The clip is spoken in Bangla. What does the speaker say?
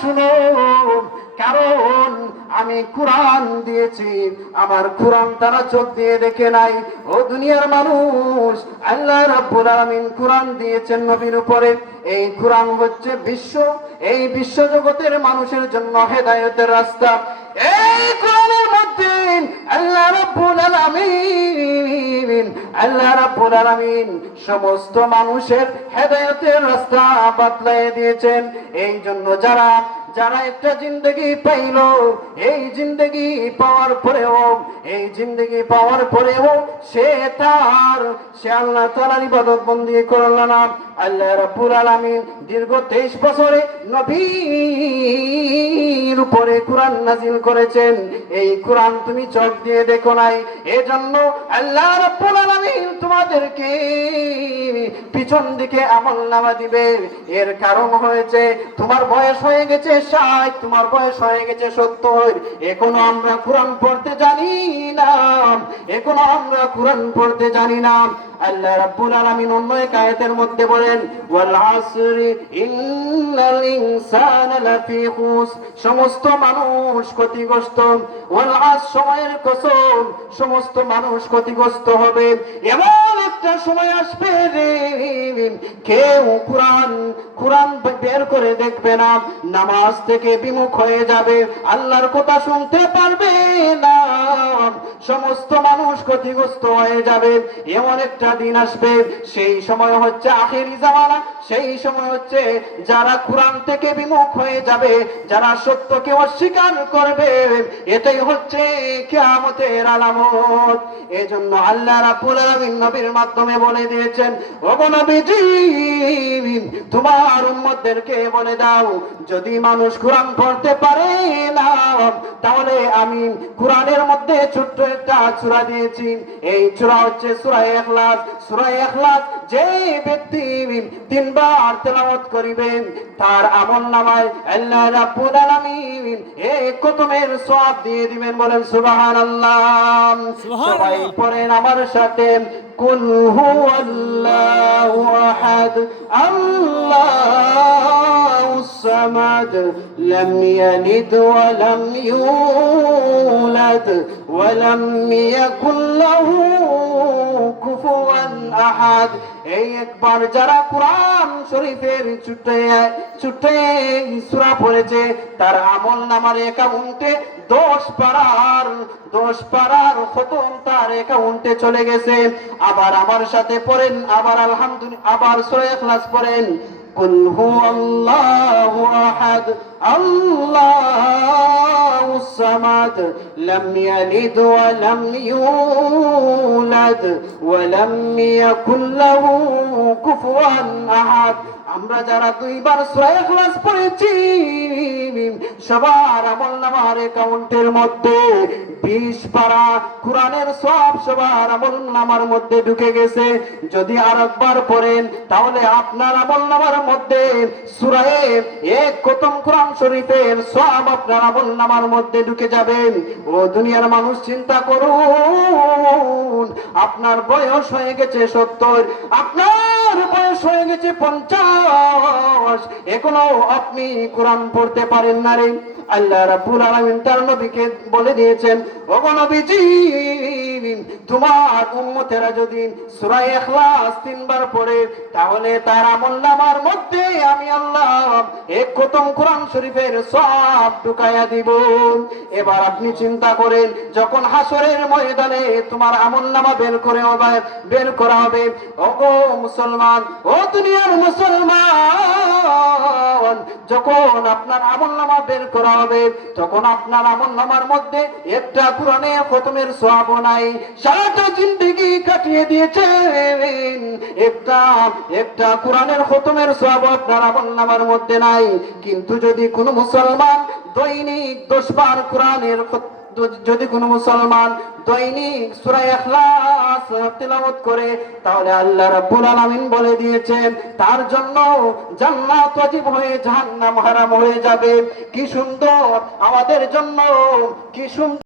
শুনো, কারণ আমি কোরআন দিয়েছি, আমার কোরআন তারা চোখ দিয়ে দেখে নাই। ও দুনিয়ার মানুষ, আল্লাহ রাব্বুল আলামিন কোরআন দিয়েছেন নবীর উপরে। এই কোরআন হচ্ছে এই বিশ্ব জগতের মানুষের জন্য হেদায়েতের রাস্তা। এই কোরআনের মধ্যে আল্লাহ রাব্বুল আলামিন সমস্ত মানুষের হেদায়েতের রাস্তা বাতলায় দিয়েছেন। এই জন্য যারা একটা জিন্দগি পাইল, এই জিন্দগি পাওয়ার পরেও সে আল্লাহ তাআলার ইবাদত বন্দি করল না। আল্লাহ রাব্বুল আলামিন দীর্ঘ 23 বছরে নবীর উপরে কোরআন নাযিল করেছেন। এই কোরআন তুমি চোখ দিয়ে দেখো নাই, এজন্য আল্লাহ রাব্বুল আলামিন তোমাদেরকে পিছন দিকে আমলনামা দিবে। এর কারণ হয়েছে তোমার বয়স হয়ে গেছে 60, তোমার বয়স হয়ে গেছে 70, এখনো আমরা কোরআন পড়তে জানি না। আল্লাহ রাব্বুল আলামিন অন্য এক আয়াতের মধ্যে বলেন, ওয়াল আসরি ইন্নাল ইনসানা লাফি খুস, সমস্ত মানুষ ক্ষতিগ্রস্ত। ওয়াল আস, সময়ের কসম, সমস্ত মানুষ ক্ষতিগ্রস্ত হবে। এমন একটা সময় আসবে রে, কেউ কোরআন বের করে দেখবে না, নামাজ থেকে বিমুখ হয়ে যাবে, আল্লাহর কথা শুনতে পারবে না, সমস্ত মানুষ ক্ষতিগ্রস্ত হয়ে যাবে। এমন একটা দিন আসবে, সেই সময় হচ্ছে আখিরি জামানা। সেই সময় হচ্ছে যারা কোরআন থেকে বিমুখ হয়ে যাবে, যারা সত্যকে অস্বীকার করবে, এটাই হচ্ছে কিয়ামতের আলামত। এজন্য আল্লাহ রাব্বুল আলামিন নবীর মাধ্যমে বলে দিয়েছেন, ওগো নবীজি, তোমার উম্মতদেরকে বলে দাও, যদি মানুষ কোরআন পড়তে পারে না, তাহলে আমি কোরআনের মধ্যে ছোট্ট একটা সূরা দিয়েছি। এই সূরা হচ্ছে সূরা ইখলাস। সূরা ইখলাস যে ব্যক্তি 3 বার তেলাওয়াত করিবে, তার আমলনামায় আল্লাহ রাব্বুল আলামিন এক কদমের সওয়াব দিয়ে দিবেন। বলেন সুবহানাল্লাহ। সবাই পড়েন আমার সাথে, কুল হুয়াল্লাহু আহাদ, আল্লাহুস সামাদ, লাম ইয়ালিদ ওয়া লাম ইউলাদ ওয়া লাম ইয়াকুল লাহু কুফুয়ান আহাদ। এই একবার যারা কোরআন শরীফের ছোট্ট সূরা পড়েছে, তার আমলনামার অ্যাকাউন্টে 10 পারার খতম তার অ্যাকাউন্টে চলে গেছে। আবার আমার সাথে পড়েন, আবার আলহামদুলিল্লাহ, আবার সূরা ইখলাস পড়েন, কুল হুয়াল্লাহু আহাদ, আল্লাহুস সামাদ, লাম ইয়ালিদ ওয়া লাম ইউলাদ ওয়া লাম ইয়াকুল লাহু কুফুয়ান আহাদ। আমরা যারা 2 বার সূরা ইখলাস পড়েছি, সবার আমলনামার অ্যাকাউন্টের মধ্যে 20 পারা কোরআনের সওয়াব সবার আমলনামার মধ্যে ঢুকে গেছে। যদি আরেকবার পড়েন, তাহলে আপনার আমলনামার মধ্যে সূরা এক খতম কোরআন শরীফের সওয়াব আপনার আমলনামার মধ্যে ঢুকে যাবে। ও দুনিয়ার মানুষ, চিন্তা করুন, আপনার বয়স হয়ে গেছে 70, আপনার বয়স হয়ে গেছে 50, এখনো আপনি কোরআন পড়তে পারেন না রে। আল্লাহ রাব্বুল আলামিন তার নবীকে বলে দিয়েছেন, ওগো নবীজি, তোমার উম্মতেরা যদি সূরা ইখলাস 3 বার পড়ে, তাহলে তার আমলনামার মধ্যে আমি আল্লাহ এক খতম কোরআন শরীফের সওয়াব ঢুকায়া দিব। এবার আপনি চিন্তা করেন, যখন হাসরের ময়দানে তোমার আমলনামা বের করা হবে, ওগো মুসলমান, ও দুনিয়ার মুসলমান, যখন আপনার আমলনামা বের করা হবে, তখন আপনার আমলনামার মধ্যে একটা কোরআনের খতমের সওয়াব নাই। সারাটা জিন্দেগি কাটিয়ে দিয়েছেন, একটা কোরআনের খতমের সওয়াব আপনার আমলনামার মধ্যে নাই। কিন্তু যদি কোনো মুসলমান দৈনিক 10 বার দৈনিক সূরা ইখলাস তেলাওয়াত করে, তাহলে আল্লাহ রাব্বুল আলামিন বলে দিয়েছেন, তার জন্য জান্নাত ওয়াজিব হয়ে জাহান্নাম হারাম হয়ে যাবে। কি সুন্দর আমাদের জন্য, কি সুন্দর